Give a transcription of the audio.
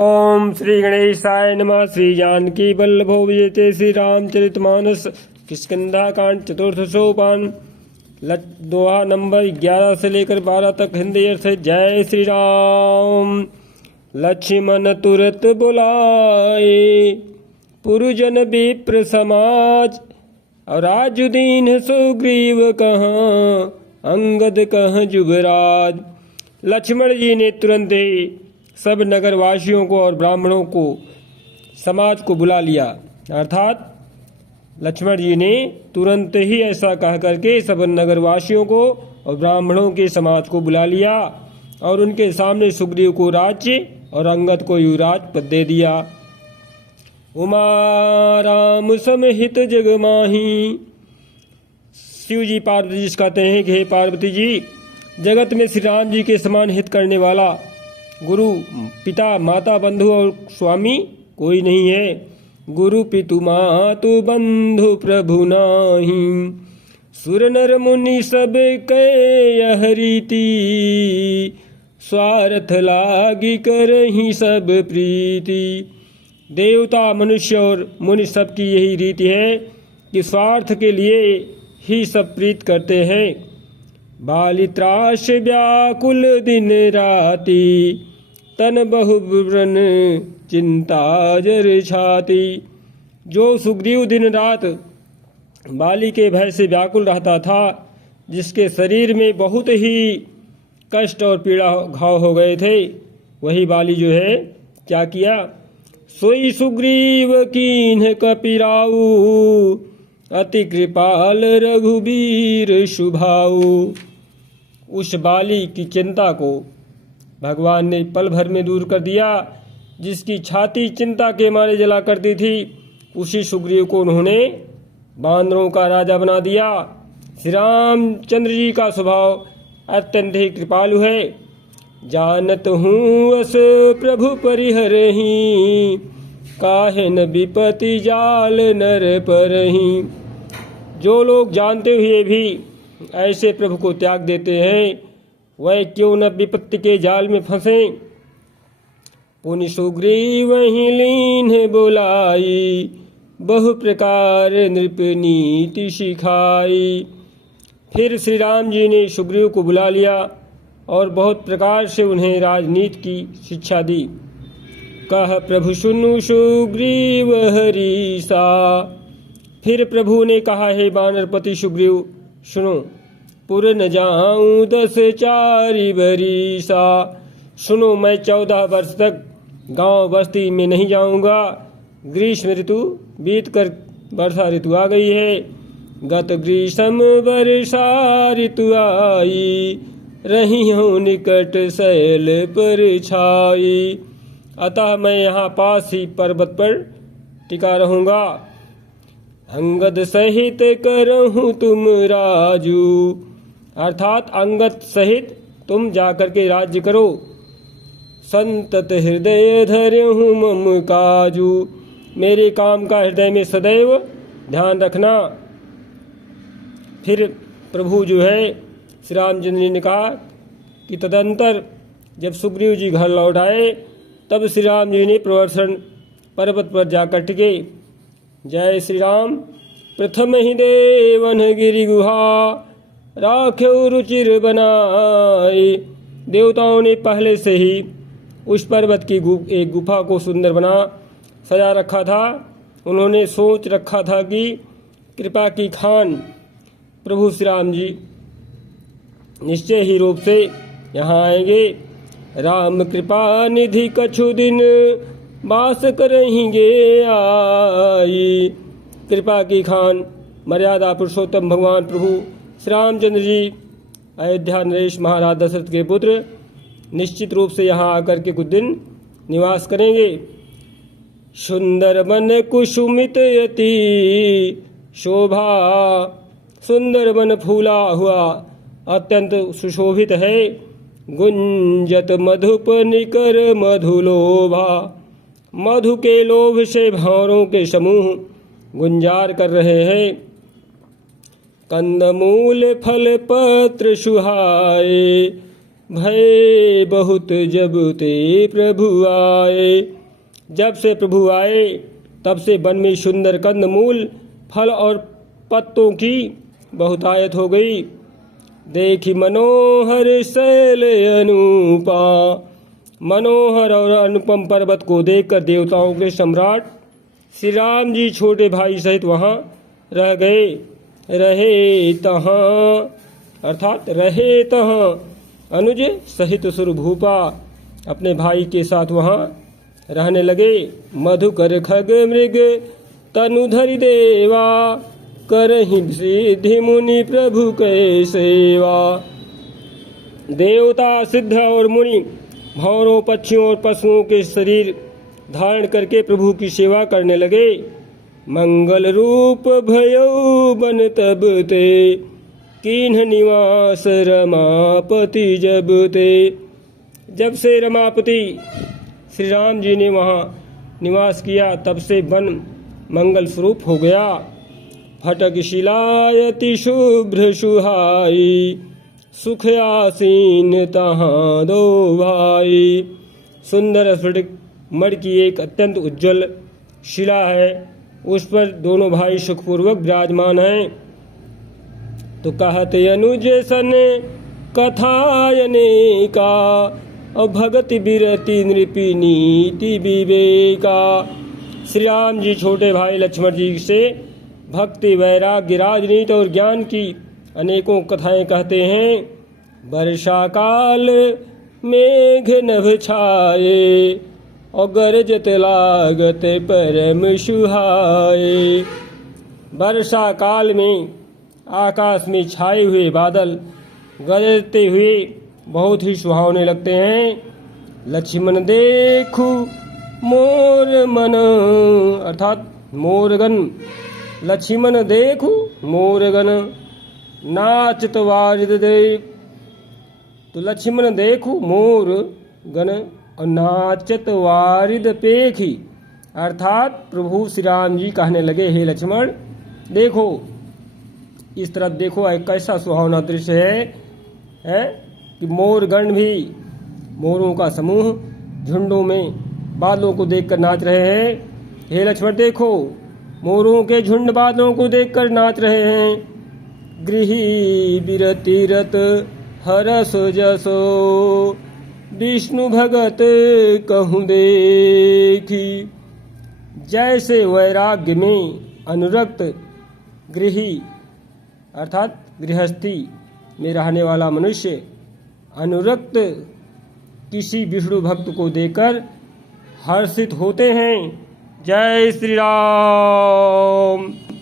ओम श्री गणेशाय नमः। श्री जानकी वल्लभो विजयते श्री रामचरितमानस किष्किंधा कांड चतुर्थ सोपान दोहा नंबर 11 से लेकर 12 तक हिंदी अर्थ है। जय श्री राम। लक्ष्मण तुरत बुलाए पुरुजन विप्र समाज, और राजुदीन सुग्रीव कहाँ अंगद कहाँ जुगराज। लक्ष्मण जी ने तुरंत ही सब नगरवासियों को और ब्राह्मणों को समाज को बुला लिया। अर्थात लक्ष्मण जी ने तुरंत ही ऐसा कह करके सब नगरवासियों को और ब्राह्मणों के समाज को बुला लिया और उनके सामने सुग्रीव को राज्य और अंगद को युवराज पद दे दिया। उमा राम समहित जग माही। शिव जी पार्वती जी कहते हैं कि हे पार्वती जी, जगत में श्री राम जी के समान हित करने वाला गुरु पिता माता बंधु और स्वामी कोई नहीं है। गुरु पितु मातु बंधु प्रभु नाही, सुर नर मुनि सब के यह रीति। स्वार्थ लागी करहि सब प्रीति। देवता मनुष्य और मुनि सब की यही रीति है कि स्वार्थ के लिए ही सब प्रीत करते हैं। बालित्राश व्याकुल दिन राति, तन बहुव्रन चिंता जर छाती। जो सुग्रीव दिन रात बाली के भय से व्याकुल रहता था, जिसके शरीर में बहुत ही कष्ट और पीड़ा घाव हो गए थे, वही बाली जो है क्या किया। सोई सुग्रीव कीन्ह कपिराऊ, अति कृपाल रघुबीर शुभाऊ। उस बाली की चिंता को भगवान ने पल भर में दूर कर दिया। जिसकी छाती चिंता के मारे जला करती थी, उसी सुग्रीव को उन्होंने बांदरों का राजा बना दिया। श्री रामचंद्र जी का स्वभाव अत्यंत ही कृपालु है। जानत हूँ अस प्रभु परिहरहि, काहे न विपति जाल नर परहि। जो लोग जानते हुए भी ऐसे प्रभु को त्याग देते हैं, वह क्यों न विपत्ति के जाल में फंसे। पुनि सुग्रीव ही लीन बुलाई, बहु प्रकार नृप नीति सिखाई। फिर श्री राम जी ने सुग्रीव को बुला लिया और बहुत प्रकार से उन्हें राजनीति की शिक्षा दी। कह प्रभु सुनु सुग्रीव हरीसा। फिर प्रभु ने कहा, हे वानरपति सुग्रीव सुनो। पुर न जाऊं 10 चारि बरीसा। सुनो, मैं 14 वर्ष तक गांव बस्ती में नहीं जाऊंगा। ग्रीष्म ऋतु बीत कर वर्षा ऋतु आ गई है। गत ग्रीष्म वर्षा ऋतु आई, रही हूँ निकट शैल पर छाई। अतः मैं यहाँ पास ही पर्वत पर टिका रहूंगा। अंगद सहित करहूँ तुम राजू। अर्थात अंगद सहित तुम जाकर के राज्य करो। संतत हृदय धर्यहूँ मम काजू। मेरे काम का हृदय में सदैव ध्यान रखना। फिर प्रभु जो है श्री रामचंद्र जी ने कहा कि तदंतर जब सुग्रीव जी घर लौट आए, तब श्री राम जी ने प्रवर्षण पर्वत पर जाकर टिके। जय श्री राम। प्रथम ही देवन गिरि गुहा, राख्यो रुचिर बनाई। देवताओं ने पहले से ही उस पर्वत की एक गुफा को सुंदर बना सजा रखा था। उन्होंने सोच रखा था कि कृपा की खान प्रभु श्री राम जी निश्चय ही रूप से यहाँ आएंगे। राम कृपा निधि कछु दिन, वास करेंगे आई। कृपा की खान मर्यादा पुरुषोत्तम भगवान प्रभु श्री रामचंद्र जी अयोध्या नरेश महाराज दशरथ के पुत्र निश्चित रूप से यहाँ आकर के कुछ दिन निवास करेंगे। सुंदर वन कुसुमित यति शोभा। सुंदर वन फूला हुआ अत्यंत सुशोभित है। गुंजत मधुप निकर मधुलोभा। मधु के लोभ से भंवरों के समूह गुंजार कर रहे हैं। कंदमूल फल पत्र सुहाए, भय बहुत जब ते प्रभु आए। जब से प्रभु आए तब से वन में सुंदर कंदमूल, फल और पत्तों की बहुतायत हो गई। देखी मनोहर शैल अनुपा। मनोहर और अनुपम पर्वत को देखकर देवताओं के सम्राट श्री राम जी छोटे भाई सहित वहाँ रह गए। रहे तहाँ अनुज सहित सुरभूपा अपने भाई के साथ वहाँ रहने लगे। मधुकर खग मृग तनुधरि देवा, करहि सिद्धि मुनि प्रभु के सेवा। देवता, सिद्ध और मुनि भंवरों, पक्षियों और पशुओं के शरीर धारण करके प्रभु की सेवा करने लगे। मंगल रूप भयो बन तब ते, कीन्ह निवास रमापति जब ते। जब से रमापति श्री राम जी ने वहाँ निवास किया तब से वन मंगल स्वरूप हो गया। फटक शिलायति शुभ्र सुहाई, सुख आसीन तहाँ दो भाई। सुंदर स्फटिक मणि की एक अत्यंत उज्जवल शिला है, उस पर दोनों भाई सुखपूर्वक विराजमान हैं। तो कहते अनुज सन कथायने का, और भगति बिरति नृपि नीति विवेका। श्री राम जी छोटे भाई लक्ष्मण जी से भक्ति, वैराग्य, राजनीति और ज्ञान की अनेकों कथाएं कहते हैं। वर्षा काल मेघ नभ छाए, और गरजत लागत परम सुहाए। वर्षा काल में आकाश में छाए हुए बादल गरजते हुए बहुत ही सुहावने लगते हैं। लक्ष्मण देखू मोर मन, अर्थात मोरगन। लक्ष्मण देखू मोरगन, नाचत वारिद देव। तो लक्ष्मण देखू मोर गन और नाचत वारिद पेखी, अर्थात प्रभु श्री राम जी कहने लगे, हे लक्ष्मण देखो, इस तरफ देखो, एक कैसा सुहावना दृश्य है कि मोरगण भी, मोरों का समूह झुंडों में बादलों को देखकर नाच रहे हैं। हे लक्ष्मण देखो, मोरों के झुंड बादलों को देखकर नाच रहे हैं। गृही बिरतिरत हरस जसो, विष्णु भगत कहूँ देखी। जैसे वैराग्य में अनुरक्त गृही, अर्थात गृहस्थी में रहने वाला मनुष्य अनुरक्त किसी विष्णु भक्त को देखकर हर्षित होते हैं। जय श्री राम।